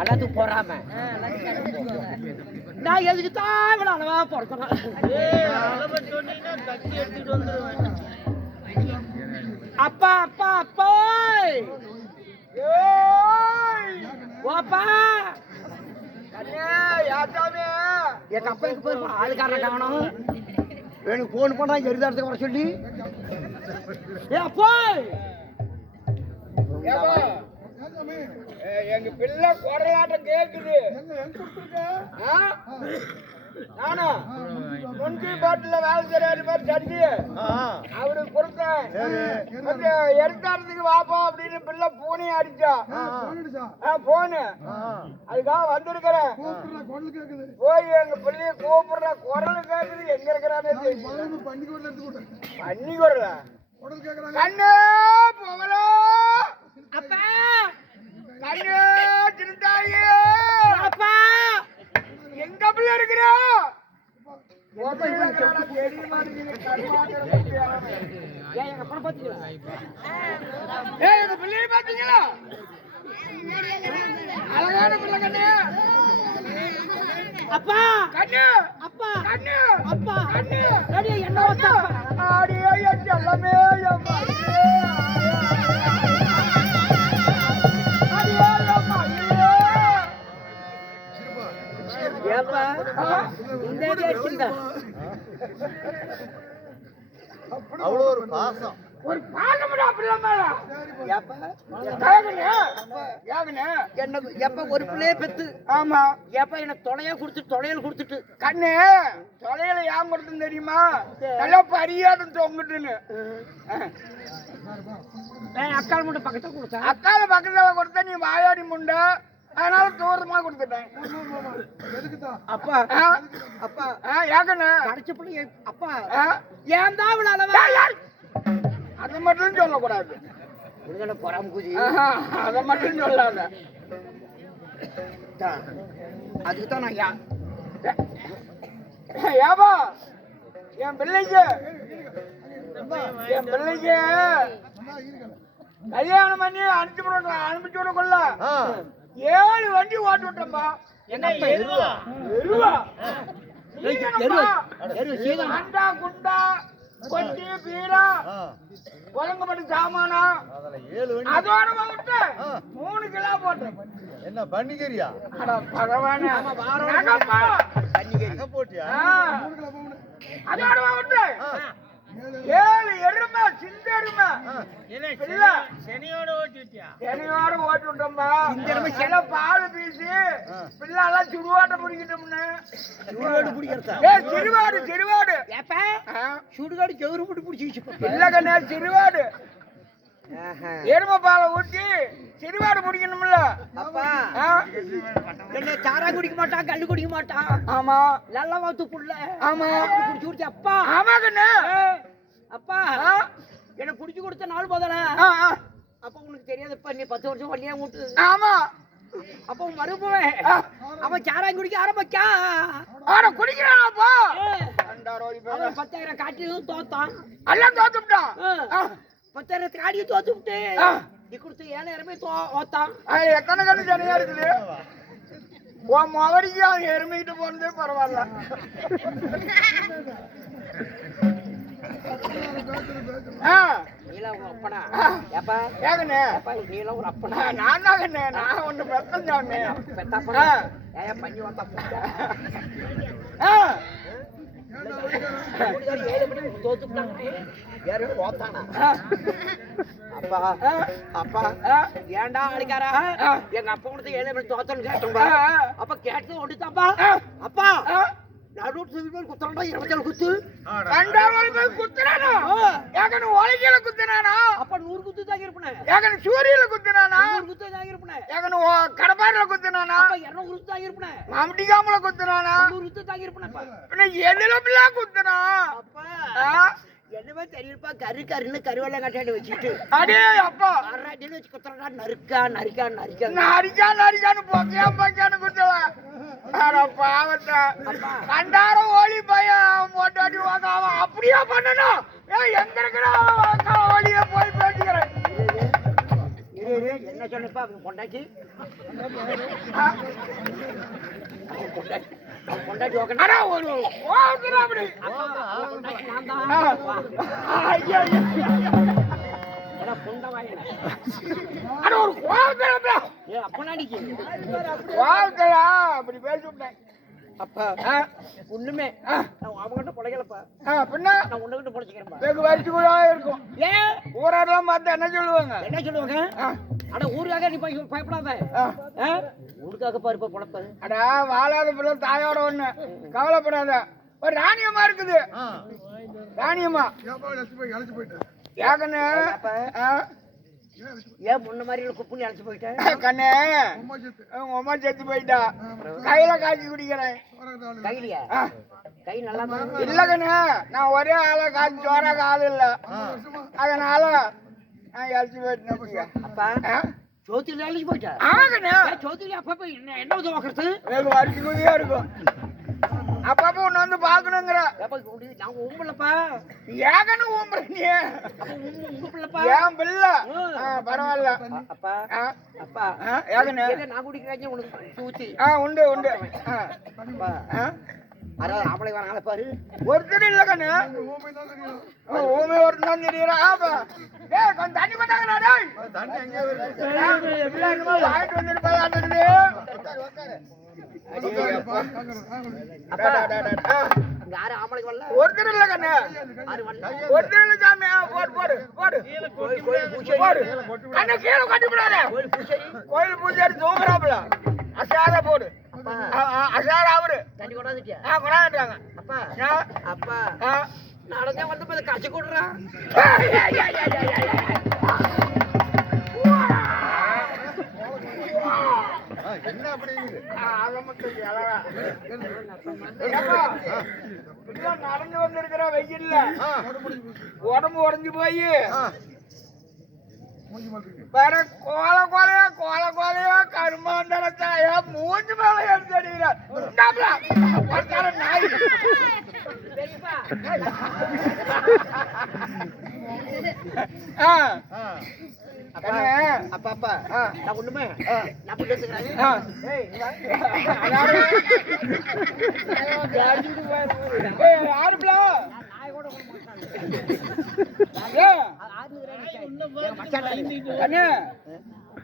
அதாவது பொறாம. நான் எதுக்கு தான் இவ்வளோ அளவா பிறக்கணும் அப்பா அப்பா! அப்பா ஓப்பா என் கப்பலுக்கு போயிருப்பா ஆளுக்காரன் காணும். எனக்கு ஃபோன் பண்ணா எரிதாரத்துக்கு வர சொல்லி. ஏ அப்போ! எங்க பிள்ளை குரலாட்டம் கேக்குது. ஆ? நானா? முன்கி பாட்டுல வேலை செய்யறாரு மாதிரி தண்ணி அவருக்கு கொடுத்தேன் வந்து எடுத்தாரத்துக்கு வாப்பா அப்படின்னு பிள்ளை பூனையும் அடிச்சா. போனு அதுக்காக வந்திருக்கிறேன். போய் எங்க பிள்ளைய கூப்பிடுற குரல் கேக்குது. எங்க இருக்கிறானே தெரியல பண்ணி குரல கண்ணு போகலோ அப்பா! அப்பா! எங்க பிள்ளை இருக்கிறா? தெரிய மாட்டேங்குது கருமாந்திரம் குட்டியானவன். ஏன் எங்க அப்பா பாத்தீங்களா அழகான பிள்ளை கண்ணு. அப்பா! கண்ணு. அப்பா! கண்ணு. அப்பா! கண்ணு. ரெடி என்ன ஆடியோ என் அவ்வளோ ஒரு பாசம் ஒரு பாகமுடா பிள்ளை என்ன எப்ப ஒரு பிள்ளைய பெத்து ஆமா எப்ப எனக்கு துணையா கொடுத்து துணையல் கொடுத்துட்டு கண்ணு தொலையில ஏன் கொடுத்துன்னு தெரியுமா நல்லா பரியாதம் தொங்குட்டுன்னு ஏன் அக்கால் மட்டும் பக்கத்துல கொடுத்தா அக்கால பக்கத்துல கொடுத்த நீ வாயாடி முண்டை அதனால தூரமா கொடுத்துட்டேன். அப்பா? அப்பா ஆ, ஏக்கண்ணு கடைச்ச பிள்ளை அப்பா? ஏன் தான் இவ்வளவு. அதை மட்டும் சொல்லக்கூடாது. உங்களை பொறாம ஆஹா, அதை மட்டும் சொல்லாத. அதுக்கு தான் நான் ஏப்பா என் பிள்ளைக்கு என் பிள்ளைக்கு கல்யாணம் பண்ணி அனுப்பிச்சு விட அனுப்பிச்சு விட கொள்ள ஏழு வண்டி ஓட்டு விட்டோம்பா அப்பா எருவா? எருவா? அண்டா குண்டா கொட்டி பீரா ஒழுங்குபட்டு சாமானா? அதுல ஏழு வண்டி. அதோட விட்டு. மூணு கிலோ போட்டேன். என்ன பண்ணிக்கிறியா? அட பகவானே. போட்டியா. அதோட விட்டு ஏழு எருமை சிந்த எருமை. சனியோட ஓட்டி விட்டோம்பா சில பால் பீசி. பிள்ளை எல்லாம் சுடுவாட்ட பிடிக்கிட்டோம்னு. சுடுகாடு பிடிக்கிறதா? ஏ சிறுவாடு சிறுவாடு. ஏப்பா. சுடுகாடு கவுரு போட்டு பிடிச்சிச்சு பிள்ளை கண்ணே சிறுவாடு. எருமை பாலை ஊத்தி சிறுவாடு பிடிக்கணும்ல அப்பா? என்ன சாரா குடிக்க மாட்டான் கல்லு குடிக்க மாட்டான். ஆமா. நல்ல வாத்து புள்ள. ஆமா. குடிச்சு குடிச்சு அப்பா. ஆமா கண்ணு. அப்பா? எனக்கு குடிச்சு கொடுத்த நாள் ஆ. அப்ப உனக்கு தெரியாதுப்பா நீ பத்து வருஷம் வண்டியா மூட்டு ஆமா. அப்ப உன் மருமவன் ஆ. அவன் சாரா குடிக்க ஆரம்பிச்சா. ஆட குடிக்கிறானாப்பா ஏய், அண்டாரோடி அவன் பத்தாயிரம் காட்டியும் தோத்தான். எல்லாம் தோத்துட்டான். விட்டு. ஆ. நீ கொடுத்த ஏழாயிரமே தோ ஓத்தான் அதுல எத்தனை கண்ணு இருக்குது? உன் மகரிக்கு அவன் எருமைக்கிட்டு போனதே பரவாயில்ல. ஆ, நீல உங்க அப்பனா? ஏப்பா? ஏகண்ணே. ஏப்பா நீல ஒரு அப்பனா? நான் தான் நான் சாமி. பெத்தாப்பா ஆ. ஏன் பண்ணி வந்தா ஆ, ஏழு தோத்துட்டாங்க. ஓத்தானா? அப்பா. ஏன்டா அடிக்காரா. எங்க அப்பா கொடுத்த ஏழு மணி தோத்தன்னு கேட்டோம்பா. அப்ப கேட்டது ஒடித்தாப்பா ஆ. அப்பா ஆ. நடுவு சிவில் குத்தரண்டா இருபத்தேழு குத்து. ரெண்டாவது போய் உலகில குத்துனானா? அப்ப நூறு குத்து தான் இருப்பேன். ஏகனு சூரியல குத்துனானா? நூறு குத்து தான் இருப்பேன். ஏகனு கடப்பாரில குத்துனானா? அப்ப இருநூறு குத்து தான் இருப்பேன். மம்டிகாமல குத்துனானா? நூறு குத்து தான் இருப்பேன் எதுல பிள்ளை குத்துனா? அப்பா. ஆ? என்னமே தெரியலப்பா கரு கருன்னு கருவேல கட்டாடி வச்சுட்டு அடே அப்பா. அரைடின்னு வச்சு குத்துறா நறுக்கா நறுக்கா நறுக்கா. நரிக்கா நரிக்கான்னு பொக்கையா பக்கையான்னு குத்தல அட பாவத்தா. கண்டாரம் ஓலி பையன் போட்டாடி வாங்க அவன் அப்படியே பண்ணணும். ஏய் எங்க இருக்கிற ஓலிய போய் பேசிக்கிறேன் என்ன சொன்னப்பா அவங்க அப்படி பொண்டாட்டி அப்பா ஒண்ணுமே நான் அவங்ககிட்ட பொழைக்கலப்பா பின்ன நான் உன்கிட்ட பொழைச்சிக்கிறேன்ப்பா வெகு வரிச்சு கூட இருக்கும் ஏன் ஊரெல்லாம் பார்த்து என்ன சொல்லுவாங்க என்ன சொல்லுவாங்க அட ஊருக்காக நீ போய் பயப்படாத? ஊருக்காக பாருப்பா பொழப்ப. அடா வாழாத பிள்ளை தாயோட ஒண்ணு. கவலைப்படாத. ஒரு ராணியம்மா இருக்குது. ராணியம்மா. ஏகண்ணு ஆ, ஏன் முன்ன மாதிரி குப்புனி அழைச்சு போயிட்டேன் கண்ணு. உங்க அம்மா செத்து போயிட்டா. கையில காய்ச்சி குடிக்கிறேன். கையிலையா? கை நல்லா இல்ல கண்ணு நான் ஒரே ஆளை காய்ச்சி சோறாக்க ஆள் இல்ல. அதனால அப்பா? சோத்தில அழைச்சு போயிட்டா ஆமா கண்ணு சோத்தில அப்பப்ப என்ன என்ன உதவ வைக்கிறது வெகு வரிச்சு குதியா இருக்கும் அப்பப்ப ஒண்ணு வந்து பாக்கணுங்கிற நான் உம்பலப்பா ஏகன்னு ஊம்புற நீ பிள்ளைப்பா ஏன் பிள்ளை பரவாயில்ல அப்பா அப்பா ஏங்க நான் குடிக்கிறாங்க உனக்கு ஊத்தி ஆ உண்டு உண்டு அப்பா அதான் ஆம்பளை வராங்கள பாரு. ஒருத்தர் இல்ல கண்ணு. ஊமை ஒருத்தன் தான் தெரியுறா ஆப்பா ஏய் கொஞ்சம் தண்ணி கொண்டாங்கடா டேய். தண்ணி அங்கேயே வருது. ஆ, எப்படியா என்னமோ வாங்கிட்டு வந்துட்டு போயாட்டுக்குது அப்பா. ஆ, இங்க யாரும் ஆம்பளைக்கு வரல. ஒருத்தர் இல்ல கண்ணு. யாரும் வரல. ஒருத்தர் இல்ல சாமி. ஆ, போடு போடு போடு. கோயில் கோயில் பூச்செடி போடு. கண்ணு கீழே கட்டி விடாத கோயில் பூச்செடி கோயில் பூஜாரி தூங்குறாப்புல. அசாரா போடு. அசாரா அவரு தண்ணி கொண்டாந்துட்டியா ஆ கொண்டாந்துட்டாங்க அப்பா ஆ, அப்பா ஆ. நடந்தே வந்து போய் காய்ச்சி கொடுறான் என்ன அப்படி இருக்குது? ஆ, அதை மட்டும் எழறா. ஏப்பா, இப்படிலாம் நடந்து வந்திருக்கிற வெயில்ல ஆ. உடம்பு உடஞ்சு போய் ஆ. வேற கோல கோலையா கோல கோலையா கருமாந்தரத்தாயா மூஞ்சி மேல எடுத்து அடிக்கிறார் இந்தாப்புல, ஒருத்தர நாய். ஆ, ஆ. அப்பா. அப்பா நான் ஒண்ணுமே?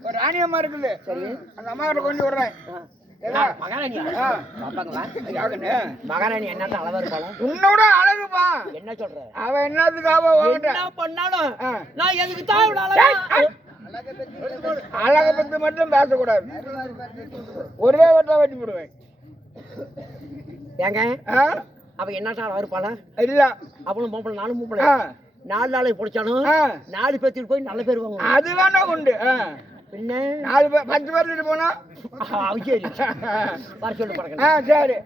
ஒரு ராணியம்மா இருக்குது அந்த அம்மா கிட்ட கொண்டு விடுறேன் ஏதா? மகாராணி என்னன்னு அளவா இருப்பாளா உன்னோட அழகுப்பா என்ன சொல்ற அவ என்னத்துக்காக உன்கிட்ட என்ன பண்ணாலும் ஆ. நான் எதுக்கு தான் இவ்வளவு ஏய், அழகா ஏய். பத்தி மட்டும் பேசக்கூடாது ஒரே வெட்டா வெட்டி போடுவேன் ஏங்க ஆ? அவ என்னட்டா இருப்பாளா இல்ல. அவளும் பொம்பளை நானும் பொம்பளை. நாலு நாளை பிடிச்சாலும். நாலு பேத்துக்கு போய் நல்ல பேர் வாங்குவோம் அது வேணா உண்டு. பின்ன? நாலு பேர் பத்து பேர் போனா? அவ சரி. வர சொல்லு பறக்கணும் சரி.